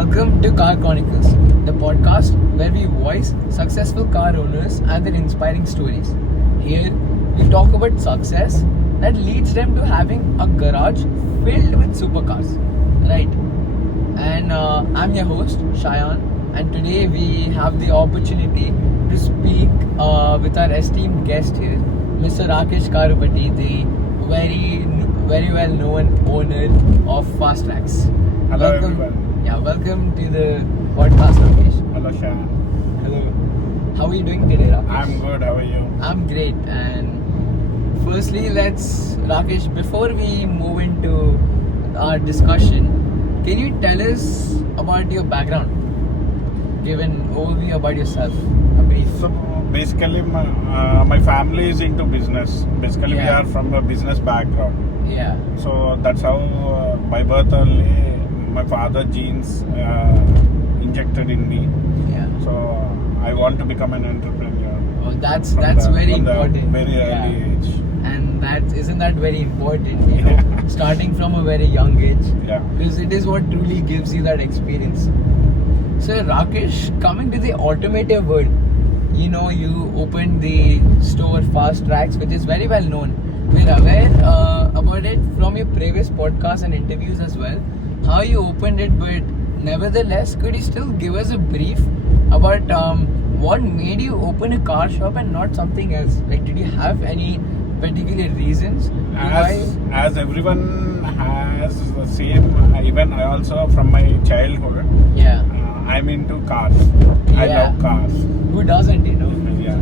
welcome to Car Chronicles, the podcast where we voice successful car owners and their inspiring stories. Here, we talk about success that leads them to having a garage filled with supercars, right? And I'm your host, Shayan, and today we have the opportunity to speak with our esteemed guest here, Mr. Rakesh Karupati, the very well known owner of Fast Tracks. Hello Welcome. everyone. Yeah, welcome to the podcast, Rakesh. Hello Shan. Hello. How are you doing today, Rakesh? I'm good. How are you? I'm great. And firstly, Rakesh, before we move into our discussion, can you tell us about your background? Give an overview about yourself, a brief. So basically, my family is into business. Basically, we Yeah. are from a business background. Yeah. So that's how by birth only my father genes injected in me. Yeah. So I want to become an entrepreneur. Oh, that's from very from the important. very early age. And isn't that very important? You know, starting from a very young age. Yeah. Because it is what truly gives you that experience. So Rakesh, coming to the automotive world, you know, you opened the store Fast Tracks, which is very well known. We're aware about it from your previous podcasts and interviews as well, how you opened it, but nevertheless, could you still give us a brief about what made you open a car shop and not something else? Like, did you have any particular reasons to why? As everyone has the same, even I also from my childhood, Yeah. I'm into cars. I Yeah. love cars. Who doesn't, you know? Yeah.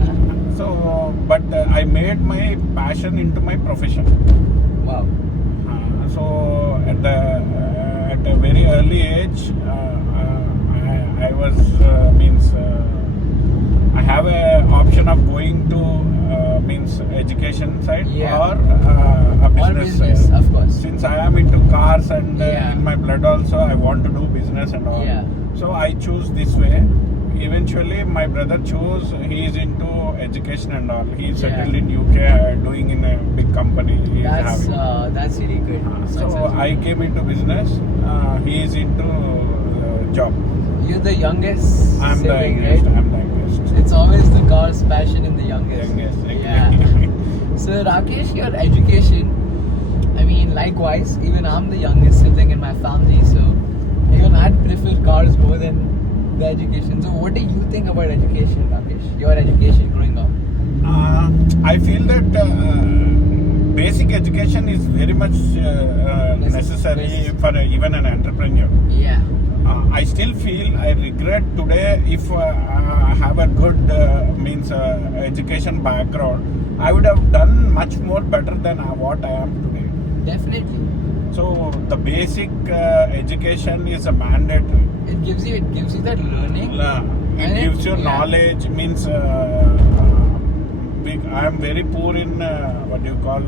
So, but I made my passion into my profession. Wow. So at a very early age, I was I have a option of going to education side Yeah. or a business business, side. of course. Since I am into cars and Yeah. in my blood also, I want to do business and all. Yeah. So I choose this way. Eventually, my brother chose. He is into education and all. He is settled in UK, doing in a big company. He is having. That's really good. So I came into business. He is into job. You're the youngest I'm the sibling, youngest. right? I'm the youngest. It's always the car's passion in the youngest. Youngest, Yeah. So Rakesh, your education, I mean, likewise, even I'm the youngest sibling in my family, so even I'd prefer cars more than the education. So what do you think about education, Rakesh? Your education growing up? I feel that basic education is very much necessary for even an entrepreneur. Yeah. I still feel I regret today if I have a good education background. I would have done much more better than what I am today. Definitely. So the basic education is a mandatory. It gives you that learning. It gives you knowledge. Means I am very poor in what do you call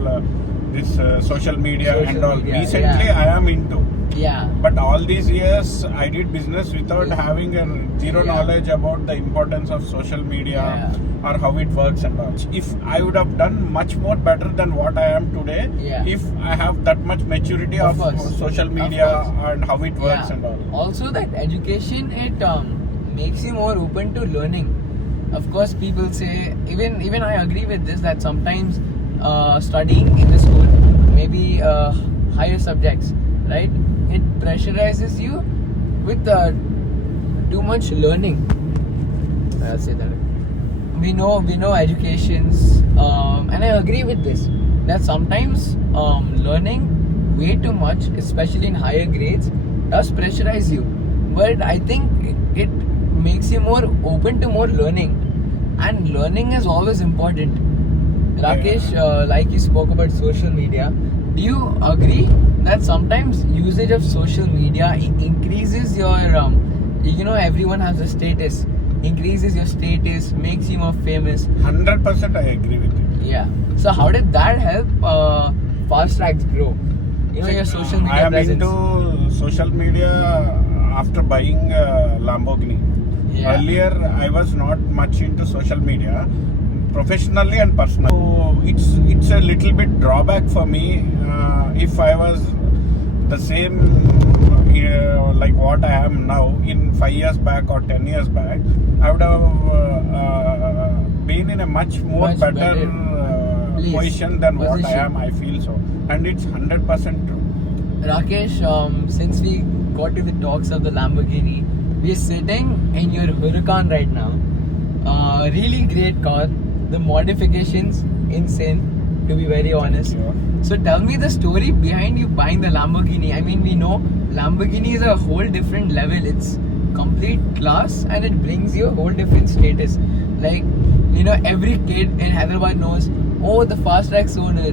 this social media Social and all. media, Recently, yeah. I am into. Yeah. But all these years, I did business without having a zero knowledge about the importance of social media or how it works and all. If I would have done much more better than what I am today, if I have that much maturity of social media and how it works and all. Also, that education, it makes you more open to learning. Of course, people say, even I agree with this, that sometimes studying in the school, maybe higher subjects, right? It pressurizes you with too much learning. I'll say that. We know educations, and I agree with this, that sometimes learning way too much, especially in higher grades, does pressurize you. But I think it makes you more open to more learning, and learning is always important. Rakesh, like you spoke about social media, do you agree that sometimes usage of social media increases your everyone has a status, increases your status, makes you more famous? 100% I agree with you. Yeah. So how did that help Fast Tracks grow? You know, your social media I am presence. into social media after buying Lamborghini. Yeah. Earlier, I was not much into social media, professionally and personally. So it's a little bit drawback for me. If I was the same like what I am now, in 5 years back or 10 years back, I would have been in a much Much better better place, position than what I position. am. I feel so, and it's 100% true. Rakesh, since we got to the talks of the Lamborghini, we're sitting in your Huracan right now. Really great car. The modifications, insane, to be very honest. Thank you. So tell me the story behind you buying the Lamborghini. I mean, we know Lamborghini is a whole different level. It's complete class and it brings you a whole different status. Like, you know, every kid in Hyderabad knows, oh, the Fast Tracks owner.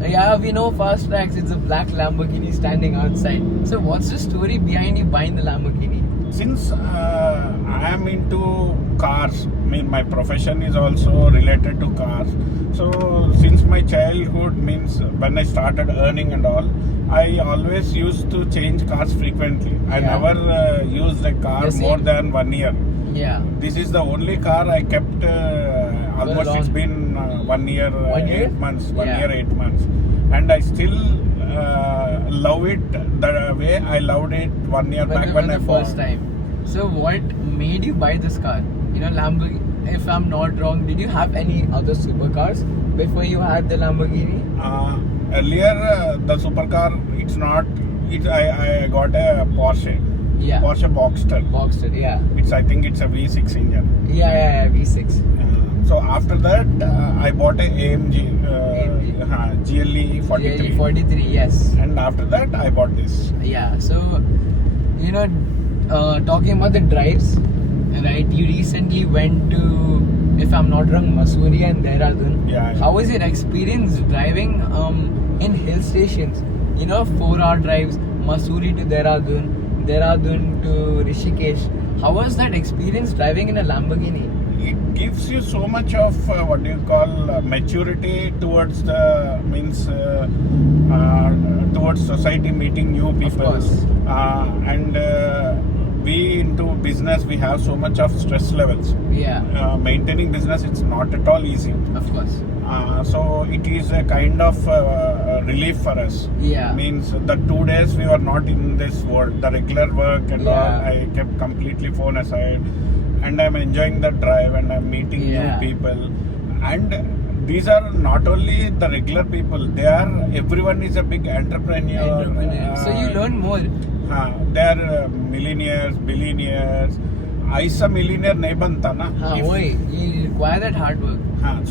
Yeah, we know Fast Tracks. It's a black Lamborghini standing outside. So what's the story behind you buying the Lamborghini? Since I am into cars, I mean my profession is also related to cars. So since my childhood, means when I started earning and all, I always used to change cars frequently. I Yeah. never used a car The same. more than 1 year. Yeah. This is the only car I kept almost. long? It's been 1 year, 1 year? 8 months. 1 Yeah. year, 8 months, and I still love it the way I loved it 1 year back when I the first bought. time. So what made you buy this car? You know, Lamborghini. If I'm not wrong, did you have any other supercars before you had the Lamborghini? Earlier, the supercar, it's not. I got a Porsche. Yeah. Porsche Boxster. Boxster. Yeah. I think it's a V6 engine. Yeah. V6. So after that, I bought a AMG, AMG. GLE 43. 43. Yes. And after that, I bought this. Yeah. So, you know, talking about the drives, right? You recently went to, if I'm not wrong, Mussoorie and Dehradun. Yeah. How was your experience driving in hill stations? You know, 4-hour drives, Mussoorie to Dehradun, Dehradun to Rishikesh. How was that experience driving in a Lamborghini? It gives you so much of what do you call maturity towards the towards society, meeting new people. course. And we into business, we have so much of stress levels. Yeah, Maintaining business, it's not at all easy. of course. So it is a kind of relief for us. Yeah. Means the 2 days we were not in this world, the regular work and all, Yeah. I kept completely phone aside, and I'm enjoying the drive and I'm meeting Yeah. new people. And these are not only the regular people, everyone is a big entrepreneur. So you learn more. They are millionaires, billionaires. ऐसा millionaire नहीं बनता ना. हाँ, If- वही. You require that hard work.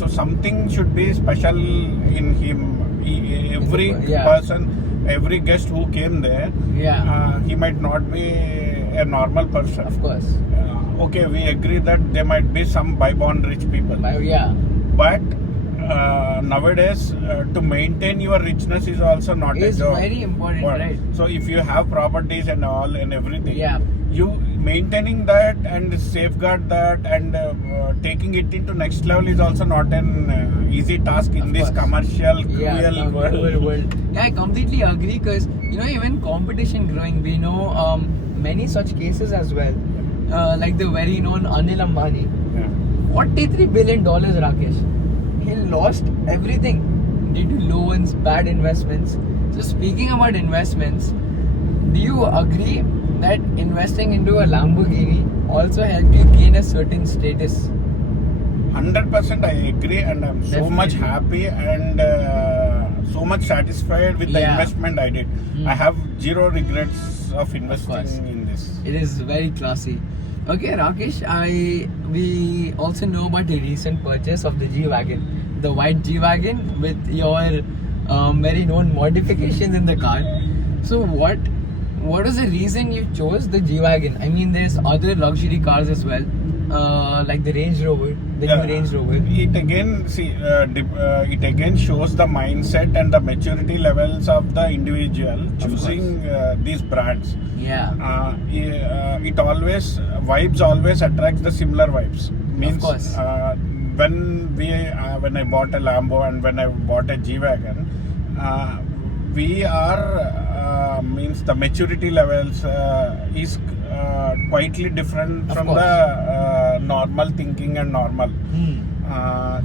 So something should be special in him. Every Yeah. person, every guest who came there, Yeah, he might not be a normal person. of course. Okay, we agree that there might be some by-born rich people, Yeah, but nowadays to maintain your richness is also not a it's job. very important, What? right? So if you have properties and all and everything, Yeah. you maintaining that and safeguard that and taking it into next level is also not an easy task in Of this course. commercial Yeah, cruel world. Yeah, I completely agree because you know even competition growing, we know many such cases as well. Like the very known Anil Ambani, Yeah. $43 billion, Rakesh. He lost everything due to loans, bad investments. So speaking about investments, do you agree that investing into a Lamborghini also helped you gain a certain status? 100% I agree, and I'm so much Definitely. happy and so much satisfied with the Yeah. investment I did. I have zero regrets of course. investing in this. It is very classy. Okay, Rakesh, we also know about the recent purchase of the G-Wagon, the white G-Wagon with your very known modifications in the car. So what is the reason you chose the G-Wagon? I mean, there's other luxury cars as well, like the Range Rover, the new Range Rover. It again, it again shows the mindset and the maturity levels of the individual choosing these brands. Yeah, It always vibes always attracts the similar vibes. Means, course. When I bought a Lambo and when I bought a G-Wagon, we are means the maturity levels is quietly different Of from course. the normal thinking and normal.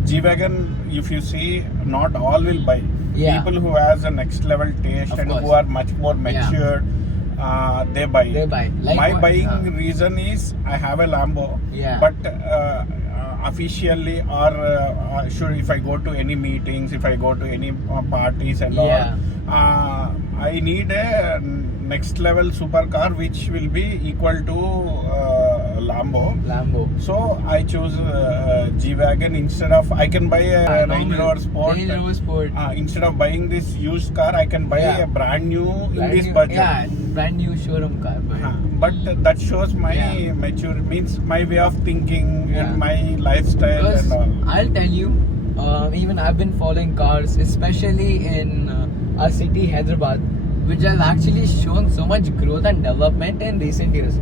G-Wagon, if you see, not all will buy. Yeah. People who has a next level taste Of and course. who are much more matured, they buy. They buy. Like My what? buying reason is I have a Lambo. Yeah. But officially or sure, if I go to any meetings, if I go to any parties and Yeah. all, I need a next level supercar which will be equal to Lambo. So I choose G-Wagon instead of, I can buy a Range Rover Sport. Range Rover Sport. Instead of buying this used car, I can buy a brand new in this budget. Yeah, brand new showroom car. But that shows my mature, means my way of thinking and my lifestyle Because and all. I'll tell you, even I've been following cars, especially in our city, Hyderabad, which has actually shown so much growth and development in recent years.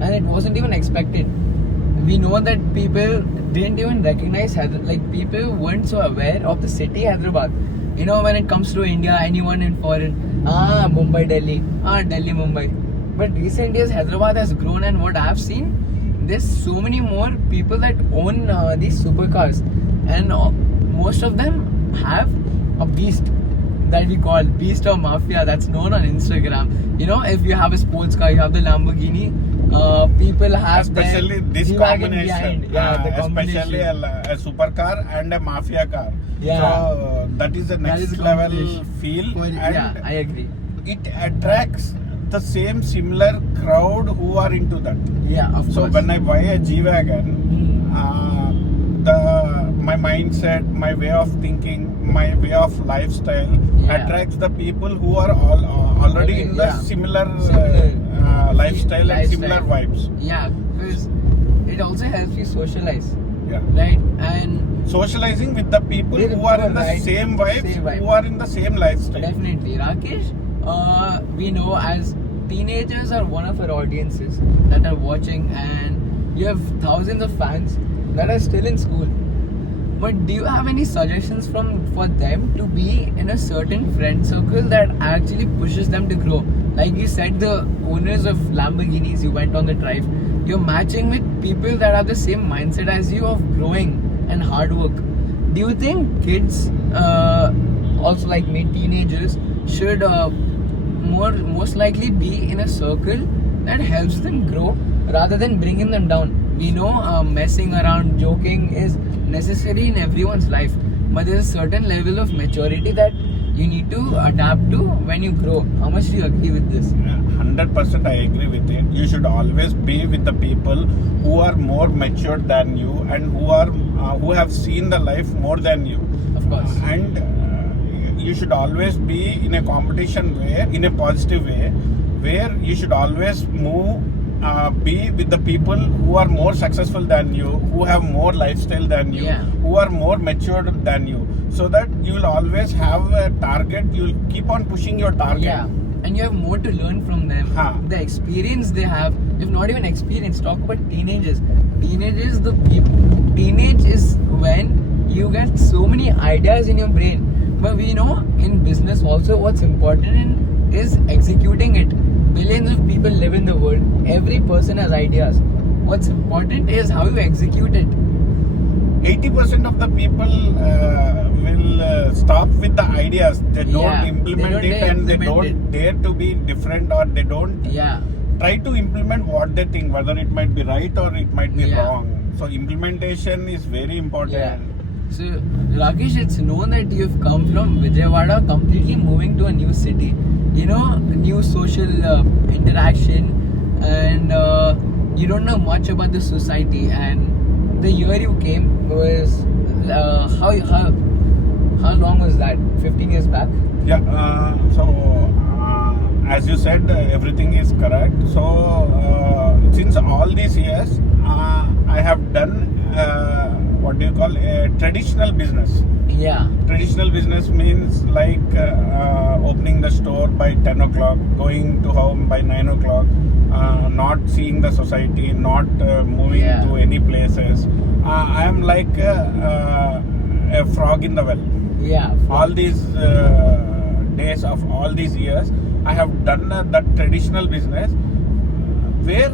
And it wasn't even expected. We know that people didn't even recognize Hyderabad. Like, people weren't so aware of the city Hyderabad. You know, when it comes to India, anyone in foreign, Mumbai, Delhi, Delhi, Mumbai. But recent years, Hyderabad has grown, and what I've seen, there's so many more people that own these supercars, and most of them have a beast that we call Beast of Mafia, that's known on Instagram. You know, if you have a sports car, you have the Lamborghini, people have especially this G-Wagon combination, behind. Yeah, the combination. especially a supercar and a mafia car. Yeah. So that is the That is next the level combination. feel, Yeah, I and agree. it attracts the same similar crowd who are into that. Yeah, of So course. when I buy a G-Wagon, my mindset, my way of thinking, my way of lifestyle attracts the people who are already in the similar lifestyle and similar vibes. Yeah, because it also helps you socialize, Yeah. right? And Socializing with the people With who are in the right, same vibes, same vibe. who are in the same lifestyle. definitely, Rakesh, we know as teenagers are one of our audiences that are watching, and you have thousands of fans that are still in school. But do you have any suggestions for them to be in a certain friend circle that actually pushes them to grow? Like you said, the owners of Lamborghinis, you went on the drive, you're matching with people that have the same mindset as you of growing and hard work. Do you think kids, also like me, teenagers, should most likely be in a circle that helps them grow rather than bringing them down? We know messing around, joking is necessary in everyone's life, but there's a certain level of maturity that you need to adapt to when you grow. How much do you agree with this? 100% I agree with it. You should always be with the people who are more mature than you and who have seen the life more than you. Of course. And you should always be in a competition way, in a positive way, where you should always be with the people who are more successful than you, who have more lifestyle than you, who are more mature than you, so that you will always have a target. You will keep on pushing your target. Yeah, and you have more to learn from them. The experience they have, if not even experience, talk about teenagers. Teenage is when you get so many ideas in your brain. But we know in business also what's important is executing it. Billions of people live in the world. Every person has ideas. What's important is how you execute it. 80% of the people will stop with the ideas. They don't implement it, and they don't dare to be different, or they don't try to implement what they think, whether it might be right or it might be wrong. So implementation is very important. So Rakesh, it's known that you've come from Vijayawada, completely moving to a new city. You know, new social interaction, and you don't know much about the society. And the year you came was how long was that? 15 years back? Yeah. As you said, everything is correct. So since all these years, I have done what do you call a traditional business. Yeah. Traditional business means like opening the store by 10 o'clock, going to home by 9 o'clock, not seeing the society, not moving to any places. I am like a frog in the well. Yeah. All these days of all these years, I have done that traditional business where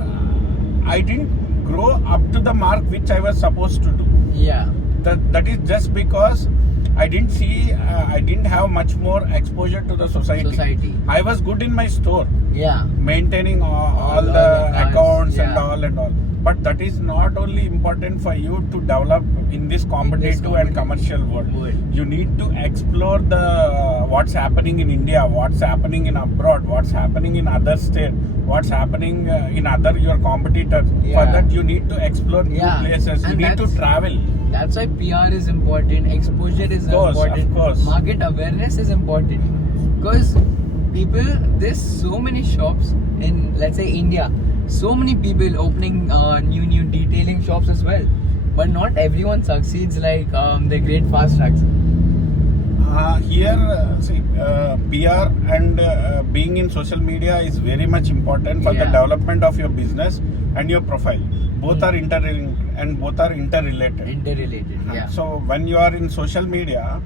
I didn't grow up to the mark which I was supposed to do. Yeah. That is just because I didn't have much more exposure to the society. I was good in my store, Yeah. maintaining all All the the cards, accounts yeah. and all. But that is not only important for you to develop in this competitive and commercial world. You need to explore the what's happening in India, what's happening in abroad, what's happening in other state, what's happening in other your competitors. Yeah. For that, you need to explore new Yeah. places. You And need to that's- travel. That's why PR is important, exposure is important, Of course. market awareness is important. Because there's so many shops in, let's say, India. So many people opening new detailing shops as well. But not everyone succeeds like the great fast tracks. Here, PR and being in social media is very much important for the Yeah. development of your business and your profile. Both are interlinked and both are interrelated. Interrelated, yeah. So when you are in social media,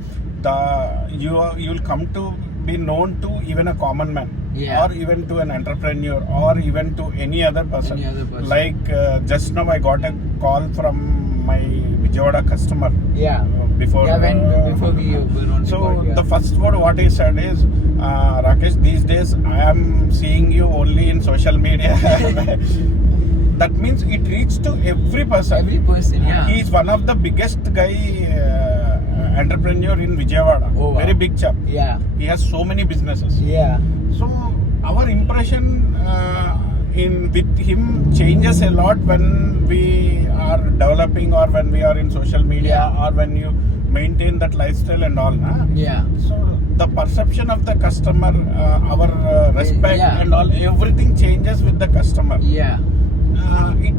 you'll come to be known to even a common man, Yeah. or even to an entrepreneur, or even to any other person. Any other person. Like just now, I got a call from my Vijayawada customer. Yeah. Before Before we were on so record, yeah. the first word what he said is, Rakesh, these days I am seeing you only in social media. That means it reaches to every person. Every person, yeah. He is one of the biggest guy entrepreneur in Vijayawada. Oh, wow. Very big chap. Yeah. He has so many businesses. Yeah. So our impression with him changes a lot when we are developing, or when we are in social media, Yeah. or when you maintain that lifestyle and all. Yeah. So the perception of the customer, our respect Yeah. and all, everything changes with the customer. Yeah. It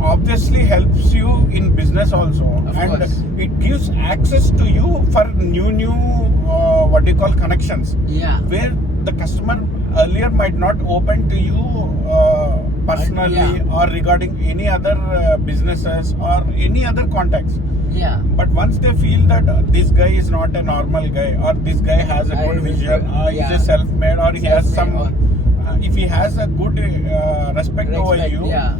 obviously helps you in business also, Of and course. it gives access to you for new what do you call connections, Yeah. where the customer earlier might not open to you personally, Yeah. or regarding any other businesses or any other contacts. Yeah. But once they feel that this guy is not a normal guy, or this guy has a good vision, Yeah. he's a self-made, or he has some, Self-made, if he has a good respect over you, Yeah.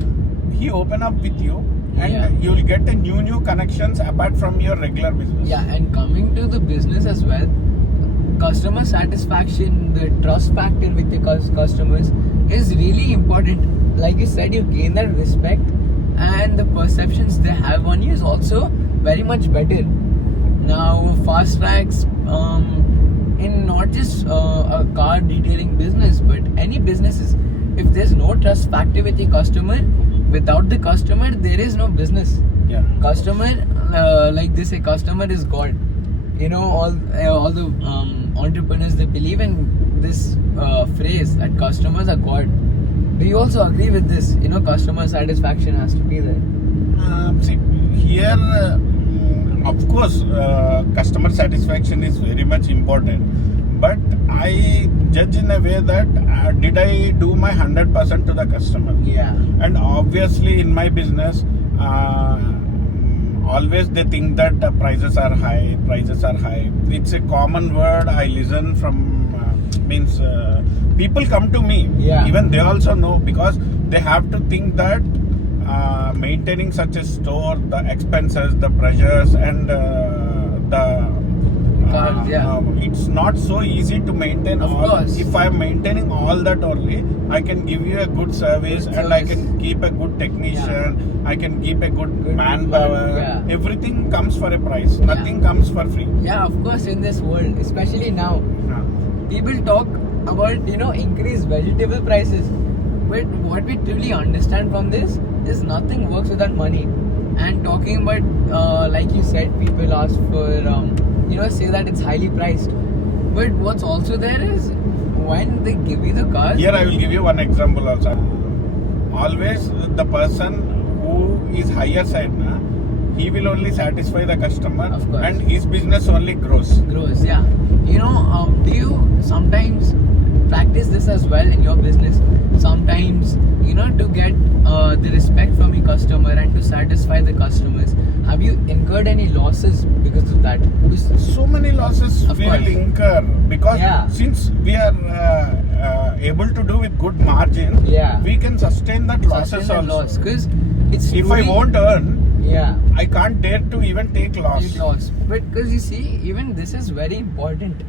he open up with you, and Yeah. you'll get a new connections apart from your regular business. Yeah, and coming to the business as well, customer satisfaction, the trust factor with the customers is really important. Like you said, you gain that respect, and the perceptions they have on you is also very much better. Now, fast tracks, in not just a car detailing business, but any businesses, if there's no trust factor with the customer, without the customer, there is no business. Yeah. Customer, like they say, customer is God. You know, all the entrepreneurs, they believe in this phrase that customers are God. Do you also agree with this? You know, customer satisfaction has to be there. See, here, of course, customer satisfaction is very much important. But I judge in a way that did I do my 100% to the customer? Yeah. And obviously, in my business, always they think that prices are high. It's a common word I listen from. People come to me. Yeah. Even they also know, because they have to think that maintaining such a store, the expenses, the pressures, and it's not so easy to maintain. Of course. If I am maintaining all that only, I can give you a good service, and I can keep a good technician, I can keep a good manpower. Yeah. Everything comes for a price. Nothing comes for free. Yeah, of course, in this world, especially now, people talk about, increased vegetable prices. But what we truly understand from this is nothing works without money. And talking about, like you said, people ask for, say that it's highly priced. But what's also there is, when they give you the car. Here I will give you one example also. Always the person who is higher side, he will only satisfy the customer, Of course. and his business only grows. Yeah. Do you sometimes practice this as well in your business? Sometimes, to get the respect from your customer and to satisfy the customers, have you incurred any losses because of that? So many losses Of we course. will incur, because Yeah. since we are able to do with good margin, Yeah. we can sustain that losses Sustain that also. loss, 'cause it's If I truly- won't earn, Yeah. I can't dare to even take loss. You lost. But because you see, even this is very important.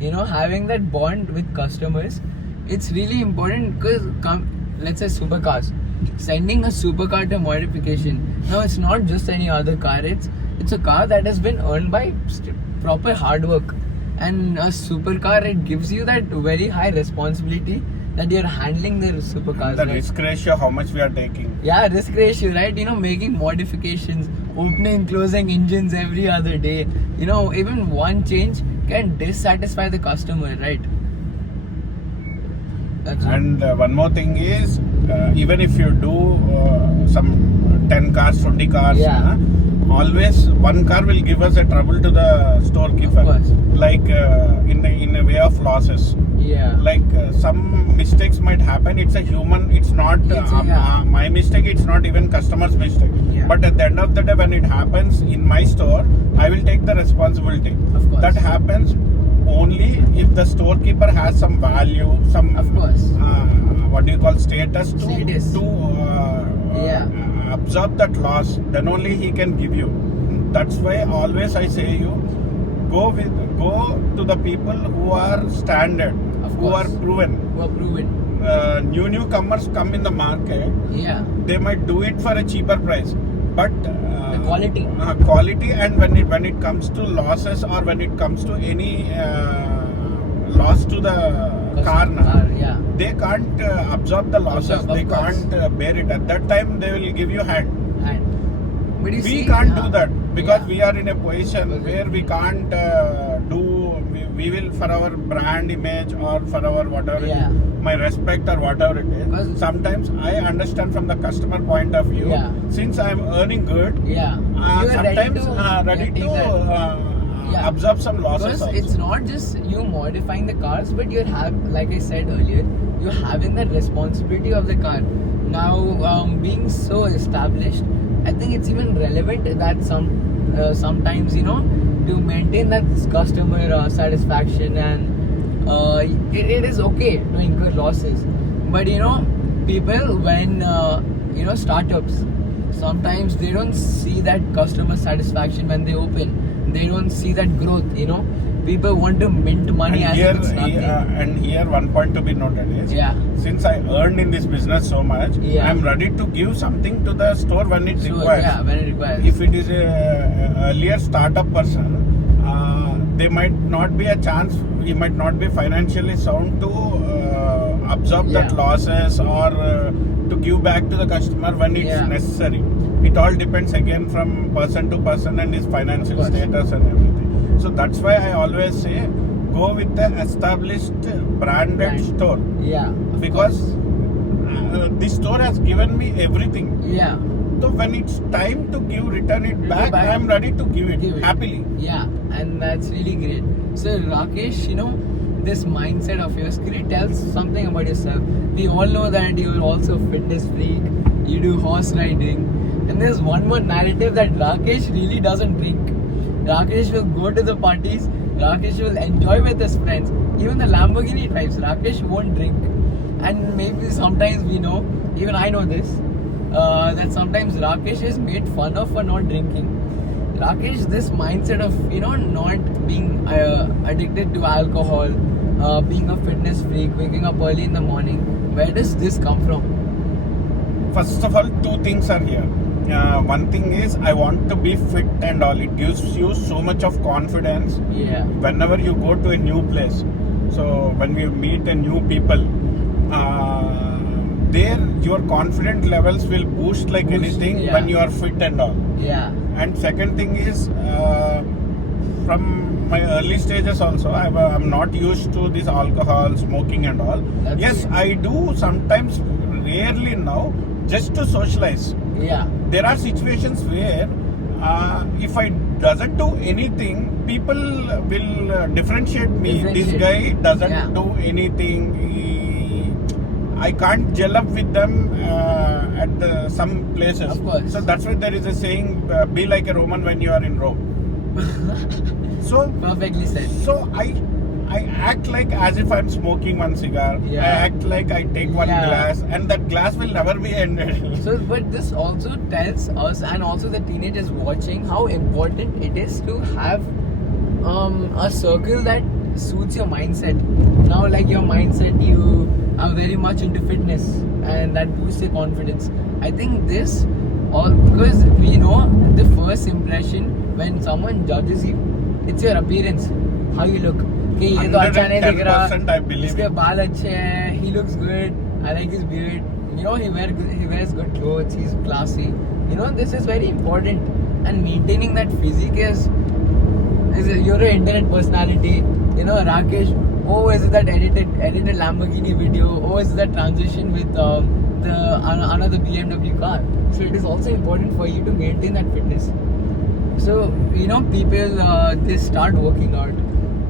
You know, having that bond with customers, it's really important because, let's say supercars, sending a supercar to modification. Now, it's not just any other car. It's a car that has been earned by proper hard work. And a supercar, it gives you that very high responsibility that you're handling the supercars. The right? risk ratio, how much we are taking. Yeah, risk ratio, right? You know, making modifications, opening, closing engines every other day. You know, even one change can dissatisfy the customer, right? That's And one more thing is, even if you do some 10 cars, 20 cars, Yeah. always one car will give us a trouble to the storekeeper. Of course. Like in a way of losses. yeah. Like some mistakes might happen. It's a human. It's not Yeah. my mistake. It's not even customer's mistake. Yeah. But at the end of the day, when it happens in my store, I will take the responsibility. Of course. That happens only if the storekeeper has some value, some Of course. what do you call status Status. to Yeah. absorb that loss. Then only he can give you. That's why always I say you go to the people who are standard, Of who are course. proven. Who are proven. Newcomers come in the market. Yeah. They might do it for a cheaper price, but The quality. quality, and when it comes to losses or when it comes to any loss to the car, Yeah. they can't absorb the losses. Absorb, of They course. can't bear it. At that time, they will give you hand. And but you We see, can't yeah. do that because Yeah. we are in a position where we can't do. We will, for our brand image or for our whatever, Yeah. my respect or whatever it is. Because- Sometimes I understand from the customer point of view. Yeah. Since I am earning good, Yeah. You are sometimes ready take to that. Yeah. absorb some losses. Because Also. it's not just you modifying the cars, but like I said earlier, you're having that responsibility of the car. Now, being so established, I think it's even relevant that sometimes, you know, to maintain that customer satisfaction, and it is okay to incur losses. But you know, people when startups, sometimes they don't see that customer satisfaction when they open. They don't see that growth. You know, people want to mint money and as here, if it's nothing. and here one point to be noted is, Yeah. since I earned in this business so much, Yeah. I'm ready to give something to the store when it So, requires. yeah, when it requires. If it is a earlier startup person, there might not be a chance. He might not be financially sound to absorb that Yeah. losses or to give back to the customer when it's Yeah. necessary. It all depends again from person to person and his financial Of course. status and everything. So that's why I always say go with the established branded Brand. store, Yeah. of because course. this store has given me everything. Yeah. So when it's time to return it Give back, back. I'm ready to give it Give it. happily. Yeah, and that's really great. So Rakesh, you know, this mindset of yours, could you tell something about yourself? We all know that you're also a fitness freak, you do horse riding, and there's one more narrative that Rakesh really doesn't drink. Rakesh will go to the parties, Rakesh will enjoy with his friends. Even the Lamborghini drives, Rakesh won't drink. And maybe sometimes we know, even I know this, that sometimes Rakesh is made fun of for not drinking. Rakesh, this mindset of, you know, not being addicted to alcohol, being a fitness freak, waking up early in the morning, where does this come from? First of all, two things are here. One thing is I want to be fit and all. It gives you so much of confidence Yeah. whenever you go to a new place. So when we meet a new people, there your confidence levels will boost like Boost, anything yeah. when you are fit and all. Yeah. And second thing is, from my early stages also, I'm not used to this alcohol, smoking and all. That's Yes, it. I do sometimes, rarely now, just to socialize. Yeah. There are situations where if I doesn't do anything, people will differentiate me. This guy doesn't Yeah. do anything. I can't gel up with them at some places. Of course. So that's why there is a saying, be like a Roman when you are in Rome. So Perfectly said. so I act like as if I'm smoking one cigar. Yeah. I act like I take one Yeah. glass, and that glass will never be ended. So, but this also tells us, and also the teenagers watching, how important it is to have a circle that suits your mindset. Now, like your mindset, you are very much into fitness, and that boosts your confidence. I think this all because we know the first impression when someone judges you, it's your appearance, how you look. कि ये तो अच्छा नहीं दिख रहा, 110% I believe इसके it. बाल अच्छे हैं, he looks good, I like his beard. You know, he wears good clothes, he's classy. You know, this is very important. And maintaining that physique is you're an internet personality. You know, Rakesh, oh, is it that edited Lamborghini video? Oh, is it that transition with another BMW car? So it is also important for you to maintain that fitness. So, you know, people, they start working out,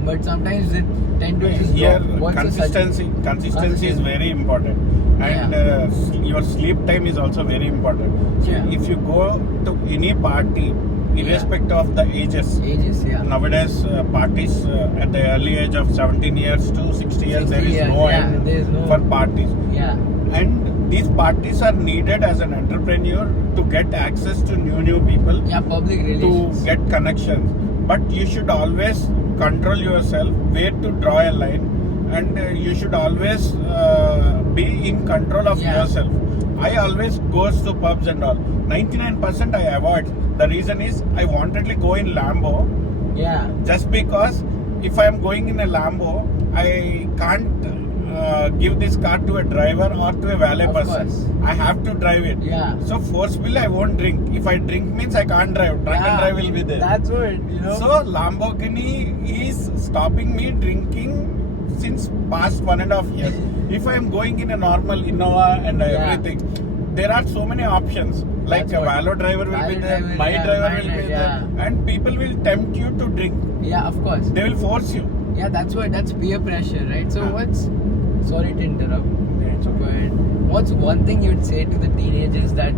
but sometimes they tend to just Here, go, what's the consistency is very important, and your sleep time is also very important. So Yeah. if you go to any party, irrespective of the ages, yeah. nowadays parties at the early age of 17 years to 60 years, 60 there is years, no yeah, end there is no- for parties. Yeah. And these parties are needed as an entrepreneur to get access to new people, Yeah, public to relations. get connections. But you should always control yourself where to draw a line, and you should always be in control of Yeah. yourself. I always goes to pubs and all. 99% I avoid. The reason is I wanted to go in Lambo, Yeah. just because if I am going in a Lambo, I can't give this car to a driver or to a valet Of person. course. I have to drive it. Yeah. So forcefully I won't drink. If I drink means I can't drive. Drunk and Yeah, drive will be there. That's what, you know. So Lamborghini is stopping me drinking since past 1.5 years. If I am going in a normal Innova and Yeah. everything, there are so many options. Like That's a what- Valo driver will be Valet there, driver, my yeah, driver my will be driver, there, and people will tempt you to drink. Yeah, of course. They will force you. Yeah, that's peer pressure, right? So Ah. sorry to interrupt, but what's one thing you'd say to the teenagers that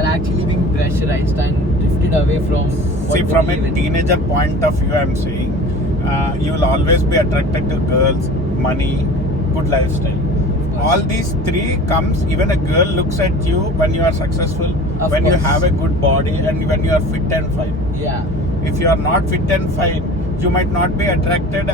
are actually being pressurized and drifted away from what See, they from a believe in? teenager point of view, I'm saying you will always be attracted to girls, money, good lifestyle. course. All these three comes. Even a girl looks at you when you are successful, Of when you course. have a good body, and when you are fit and fine. Yeah, If you are not fit and fine, you might not be attracted.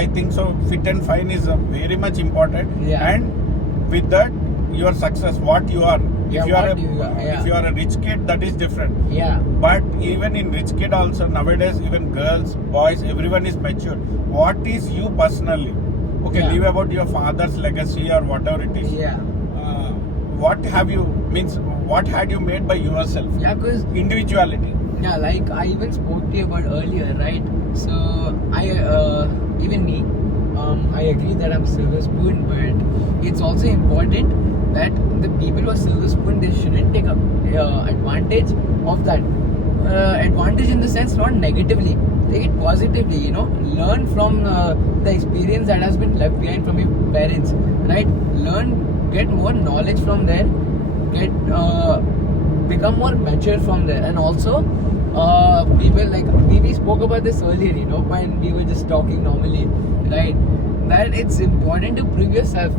I think so. Fit and fine is very much important. Yeah. And with that, your success, what you are. Yeah, If you are what you are, yeah. if you are a rich kid, that is different. yeah, But even in rich kid also nowadays, even girls, boys, everyone is mature. What is you personally? Okay, Yeah. leave about your father's legacy or whatever it is. yeah, What have you what had you made by yourself? yeah. Because Individuality. yeah, like I even spoke to you about earlier, right? So even me, I agree that I'm silver spoon, but it's also important that the people who are silver spoon, they shouldn't take advantage of that. Advantage in the sense not negatively, take it positively. You know, learn from the experience that has been left behind from your parents, right? Get more knowledge from there, become more mature from there, and also people like we spoke about this earlier, you know, when we were just talking normally, right? That it's important to prove yourself.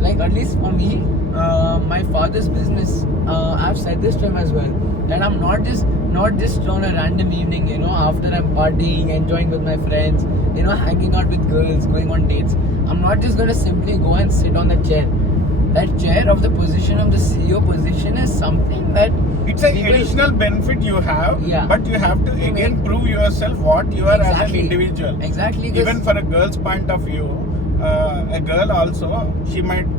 Like at least for me, my father's business, I've said this to him as well, that I'm not just on a random evening, you know, after I'm partying, enjoying with my friends, you know, hanging out with girls, going on dates. I'm not just gonna simply go and sit on the chair. That chair of the position of the CEO position is something that It's an people- additional benefit you have, Yeah. but you have to again prove yourself what you are as an Exactly. individual. Exactly. 'Cause- Even for a girl's point of view, a girl also, she might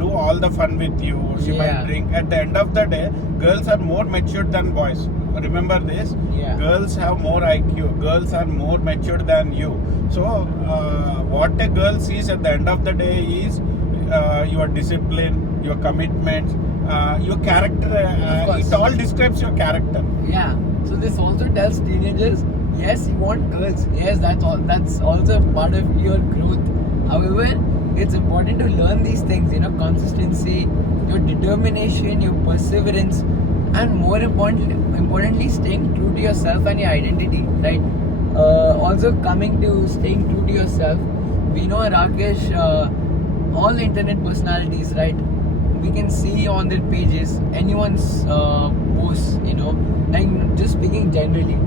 do all the fun with you. She Yeah. might drink. At the end of the day, girls are more matured than boys. Remember this? Yeah. Girls have more IQ. Girls are more matured than you. So, what a girl sees at the end of the day is your discipline, your commitment, your character. Of course. It all describes your character. Yeah. So this also tells teenagers, yes, you want girls. Yes, that's also part of your growth. However, it's important to learn these things, you know, consistency, your determination, your perseverance, and more importantly staying true to yourself and your identity, right? Also coming to staying true to yourself, we know Rakesh, all internet personalities, right? We can see on their pages anyone's posts, you know, and just speaking generally,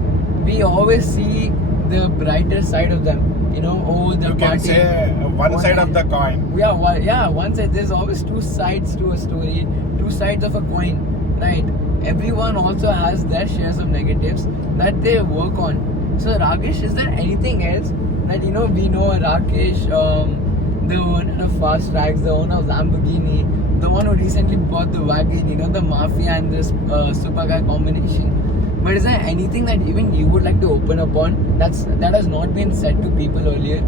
we always see the brighter side of them. You know, oh, the You can party. say one side of the coin. Yeah, one side. There's always two sides to a story, two sides of a coin, right? Everyone also has their shares of negatives that they work on. So, Rakesh, is there anything else that you know? We know Rakesh, the owner of Fast Tracks, the owner of Lamborghini, the one who recently bought the wagon, you know, the Mafia and this supercar combination. But is there anything that even you would like to open up on that has not been said to people earlier?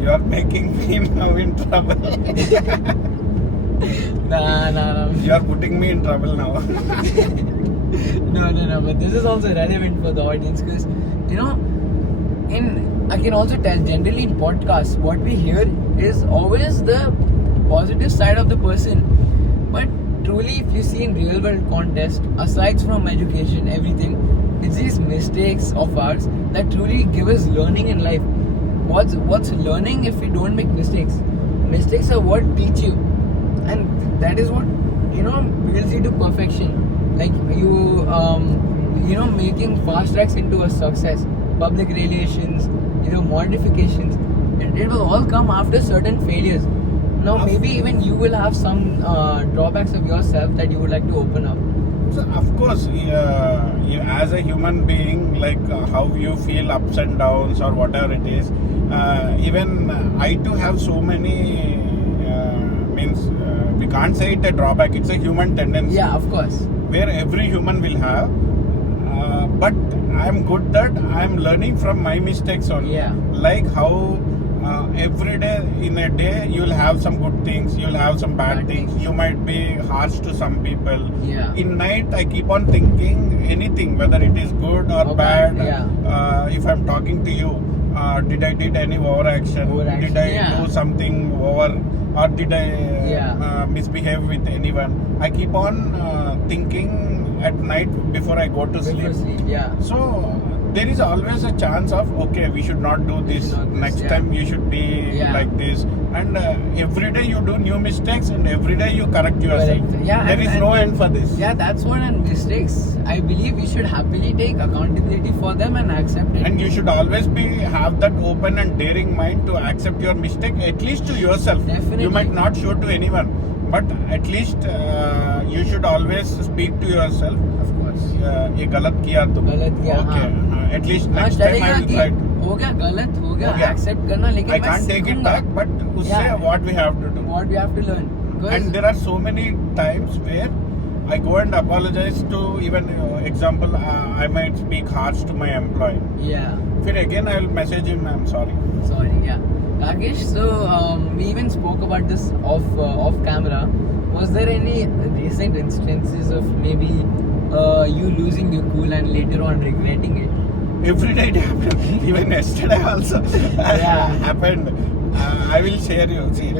You are making me now in trouble. Nah. You are putting me in trouble now. No. But this is also relevant for the audience because, you know, I can also tell generally in podcasts, what we hear is always the positive side of the person. But truly, if you see in real world context, aside from education, everything, it's these mistakes of ours that truly give us learning in life. What's learning if we don't make mistakes? Mistakes are what teach you, and that is what, you know, builds you to perfection. Like you know, making Fast Tracks into a success, public relations, you know, modifications. It will all come after certain failures. Now maybe even you will have some drawbacks of yourself that you would like to open up. So of course, you, as a human being, like how you feel ups and downs or whatever it is. Even I too have so many. We can't say it a drawback. It's a human tendency. Yeah, of course. Where every human will have. But I'm good that I'm learning from my mistakes only. Yeah. Like how. Every day in a day you'll have some good things, you'll have some bad things. You might be harsh to some people. Yeah. In night I keep on thinking anything, whether it is good or bad. Yeah. If I'm talking to you, did I did any overaction? Did I do something over, or did I misbehave with anyone? I keep on thinking at night before I go to sleep. Yeah. So there is always a chance of, okay, we should not do this. Next time you should be like this. And every day you do new mistakes, and every day you correct yourself. Correct. Yeah, there is no end for this. Yeah, that's what. And mistakes, I believe we should happily take accountability for them and accept it. And you should always have that open and daring mind to accept your mistake, at least to yourself. Definitely. You might not show to anyone, but at least you should always speak to yourself. Of course. ये गलत किया तुम. गलत किया, Okay. At least next time I will try. हो गया गलत हो गया, accept करना, लेकिन I can't take it back, but उससे what we have to do. What we have to learn. And there are so many times where I go and apologize to, even example, I might speak harsh to my employee. Yeah. Then again I will message him, I'm sorry. Sorry, yeah. Rakesh, so we even spoke about this off camera. Was there any recent instances of maybe you losing your cool and later on regretting it? Every day it happened. Even yesterday also happened. I will share you. See,